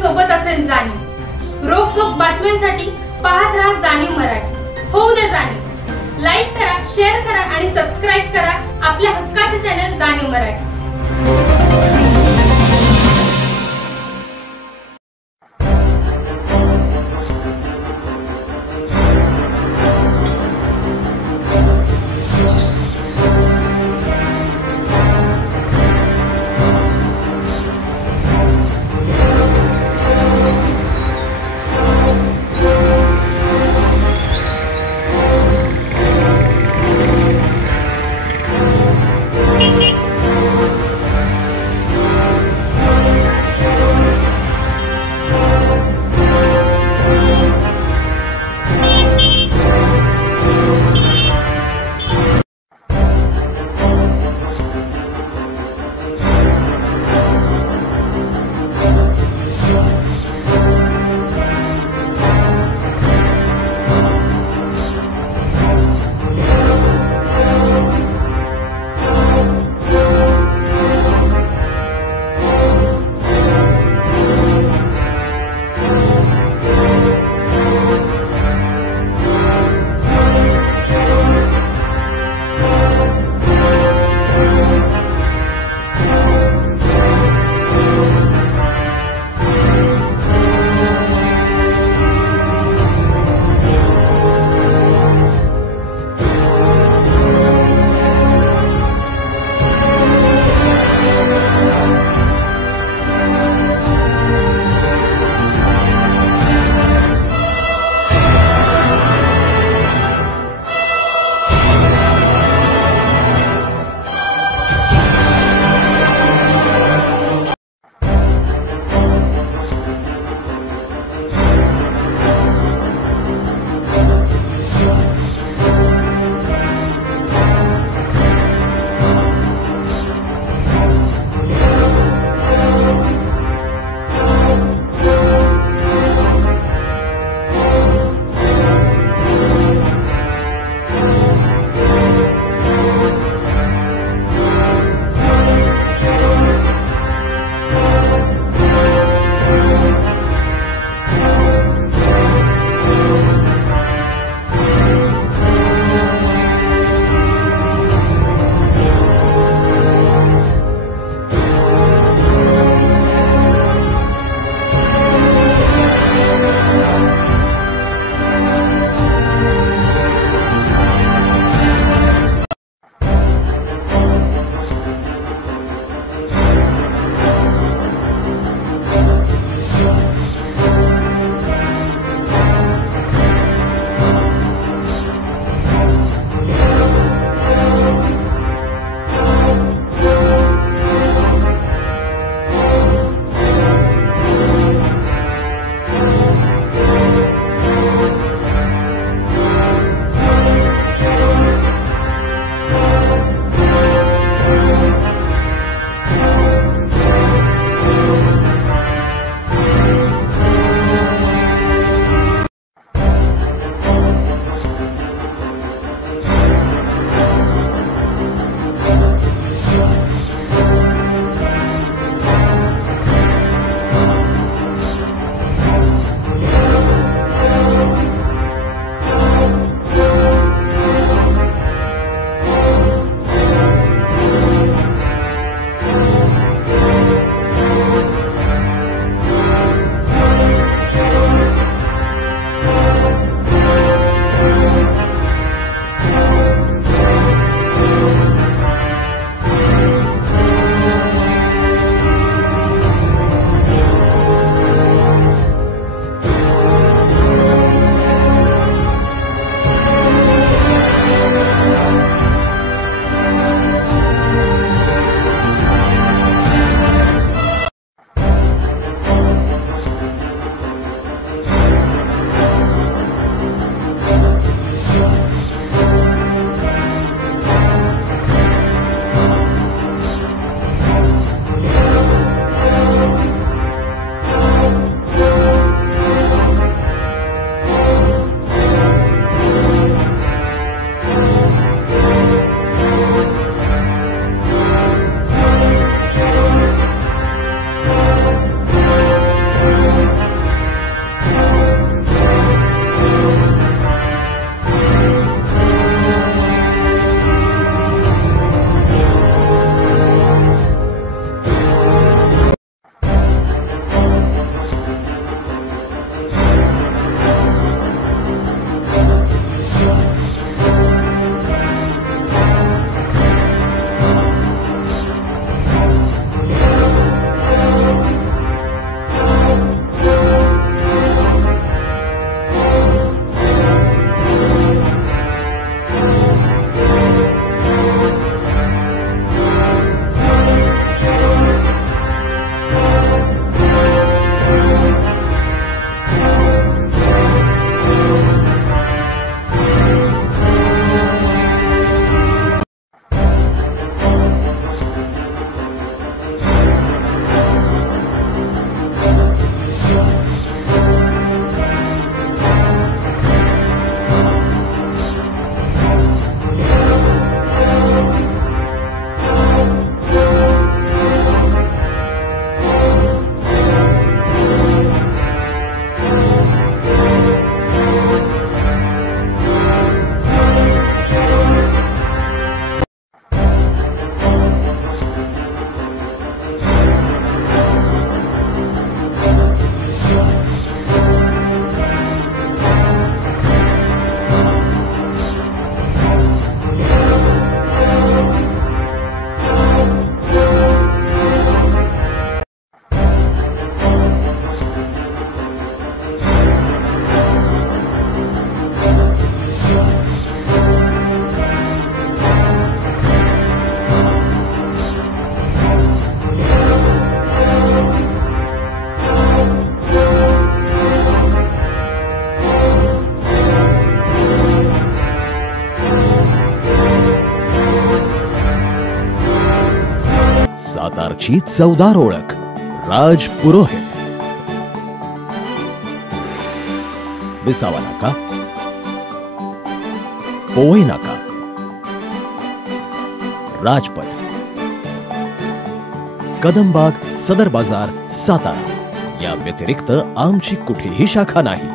सोबत असेल जाणीव। रोखोक बातम्यांसाठी पाहत राहा जाणीव मराठी। होऊ दे जाणीव। लाईक करा, शेअर करा आणि सबस्क्राईब करा आपल्या हक्काचे चॅनल जाणीव मराठी। शहराची चवदार ओळख राज पुरोहित, विसावा नाका, पोवई नाका, राजपथ, कदमबाग, सदर बाजार, सातारा या व्यतिरिक्त आमची कुठेही शाखा नाही.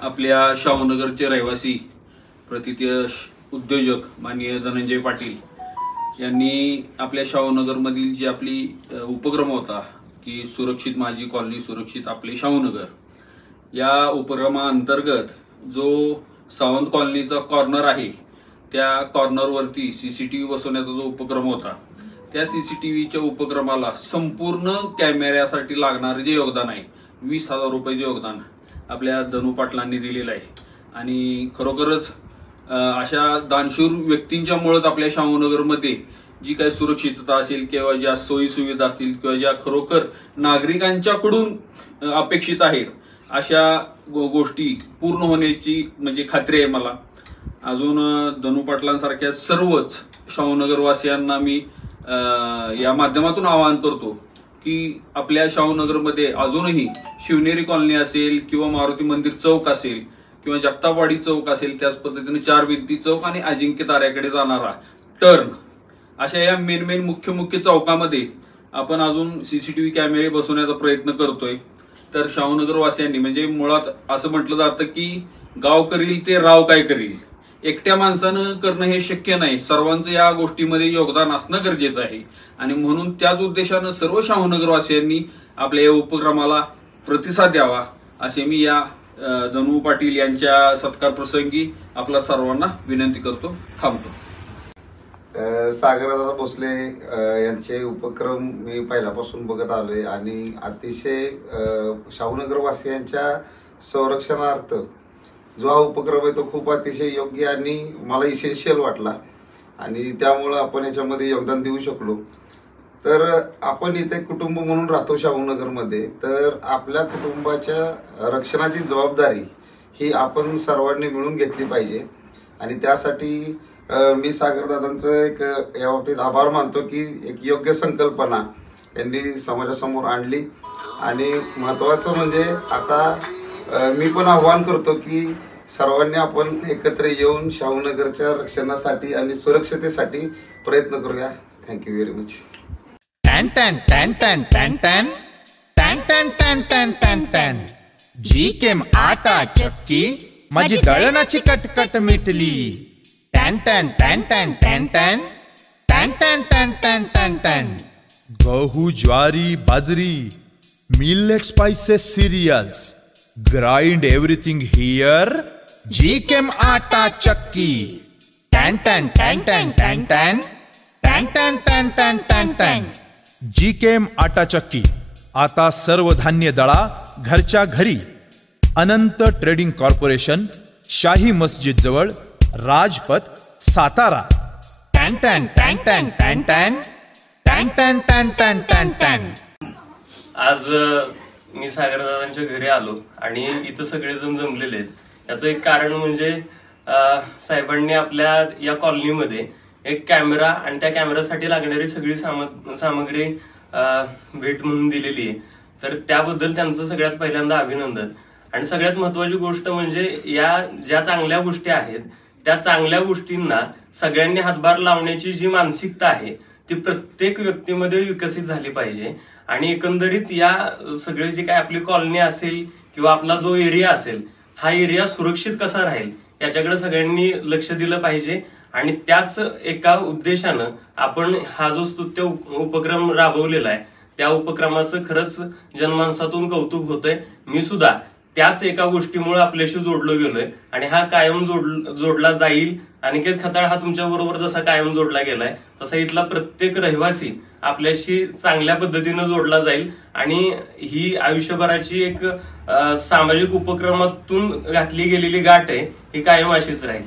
आपल्या शाहूनगरचे रहिवासी प्रथितीय उद्योजक माननीय धनंजय पाटील यांनी आपल्या शाहूनगरमधील जी आपली उपक्रम होता की सुरक्षित माझी कॉलनी, सुरक्षित आपले शाहूनगर, या उपक्रमाअंतर्गत जो सावंत कॉलनीचा कॉर्नर आहे त्या कॉर्नरवरती सीसीटीव्ही बसवण्याचा जो उपक्रम होता, त्या सीसीटीव्हीच्या उपक्रमाला संपूर्ण कॅमेऱ्यासाठी लागणारे जे योगदान आहे 20,000 रुपयाचे योगदान आपल्या धनू पाटलांनी दिलेलं आहे. आणि खरोखरच अशा दानशूर व्यक्तींच्यामुळेच आपल्या शाहूनगरमध्ये जी काही सुरक्षितता असेल किंवा ज्या सोयी सुविधा असतील किंवा ज्या खरोखर नागरिकांच्याकडून अपेक्षित आहेत अशा गोष्टी पूर्ण होण्याची म्हणजे खात्री आहे मला. अजून धनू पाटलांसारख्या सर्वच शाहूनगरवासियांना मी या माध्यमातून आवाहन करतो की आपल्या शाहूनगरमध्ये अजूनही शिवनेरी कॉलनी असेल किंवा मारुती मंदिर चौक असेल किंवा जगतापवाडी चौक असेल, त्याच पद्धतीने चार भिंती चौक आणि अजिंक्य ताऱ्याकडे जाणारा टर्न, अशा या मेन मुख्य चौकामध्ये आपण अजून सीसीटीव्ही कॅमेरे बसवण्याचा प्रयत्न करतोय. तर शाहूनगरवासियांनी म्हणजे मुळात असं म्हटलं जातं की गाव करील ते राव काय करील, एकट्या माणसानं करणं हे शक्य नाही, सर्वांचं या गोष्टीमध्ये योगदान असणं गरजेचं आहे. आणि म्हणून त्याच उद्देशानं सर्व शाहूनगरवासियांनी आपल्या या उपक्रमाला प्रतिसाद द्यावा असे मी या धनू पाटील यांच्या सत्कार प्रसंगी आपल्या सर्वांना विनंती करतो. थांबतो. सागरदादा भोसले यांचे उपक्रम मी पहिल्यापासून बघत आलोय आणि अतिशय शाहूनगरवासियांच्या संरक्षणार्थ जो हा उपक्रम आहे तो खूप अतिशय योग्य आणि मला इसेन्शियल वाटला आणि त्यामुळं आपण याच्यामध्ये योगदान देऊ शकलो. तर आपण इथे कुटुंब म्हणून राहतो शाहूनगरमध्ये, तर आपल्या कुटुंबाच्या रक्षणाची जबाबदारी ही आपण सर्वांनी मिळून घेतली पाहिजे. आणि त्यासाठी मी सागरदादांचं एक या बाबतीत आभार मानतो की एक योग्य संकल्पना त्यांनी समाजासमोर आणली. आणि महत्वाचं म्हणजे आता मी पण आवाहन करतो की सर्वांनी आपण एकत्र येऊन शाहूनगरच्या रक्षणासाठी आणि सुरक्षतेसाठी प्रयत्न करूया. Thank you very much. टॅन टॅन टॅन टॅन टॅन टॅन टॅन टॅन टॅन टॅन टॅन टॅन जी केम आटा चक्की माझी दळणाची कटकट मिटली. टॅन टॅन टॅन टॅन टॅन टॅन टॅन टॅन टॅन टॅन टॅन टॅन गहू, ज्वारी, बाजरी, millet, spices, cereals, grind everything here. जी केम आटा चक्की. टॅन टॅन टॅन टॅन टॅन टॅन टॅन टॅन टॅन टॅन टॅन टॅन जी केम आटा चक्की. आता सर्व धान्य दळा घरच्या घरी. अनंत ट्रेडिंग कॉर्पोरेशन, शाही मस्जिद जवळ, राजपथ, सातारा. टॅन टॅन टॅन टॅन टॅन टॅन टॅन टॅन टॅन टॅन टॅन टॅन. आज मी सागरदादांच्या घरी आलो आणि इथं सगळेजण जमलेले आहेत. याचं एक कारण म्हणजे साहेबांनी आपल्या या कॉलनीमध्ये एक कॅमेरा आणि त्या कॅमेरासाठी लागणारी सगळी सामग्री भेट म्हणून दिलेली आहे. तर त्याबद्दल त्यांचं सगळ्यात पहिल्यांदा अभिनंदन. आणि सगळ्यात महत्वाची गोष्ट म्हणजे या ज्या चांगल्या गोष्टी आहेत त्या चांगल्या गोष्टींना सगळ्यांनी हातभार लावण्याची जी मानसिकता आहे ती प्रत्येक व्यक्तीमध्ये विकसित झाली पाहिजे. आणि एकंदरीत या सगळे जे काय आपली कॉलनी असेल किंवा आपला जो एरिया असेल हा एरिया सुरक्षित कसा राहील याच्याकडे सगळ्यांनी लक्ष दिलं पाहिजे. आणि त्याच एका उद्देशानं आपण हा जो स्तुत्य उपक्रम राबवलेला आहे त्या उपक्रमाचं खरंच जनमानसातून कौतुक होतंय. मी सुद्धा त्याच एका गोष्टीमुळे आपल्याशी जोडलो गेलोय आणि हा कायम जोडला जाईल. अनिकेत खताळ हा तुमच्या बरोबर जसा कायम जोडला गेलाय तसा इथला प्रत्येक रहिवासी आपल्याशी चांगल्या पद्धतीनं जोडला जाईल. आणि ही आयुष्यभराची एक सामाजिक उपक्रमातून घातली गेलेली गाठ आहे ही कायम अशीच राहील.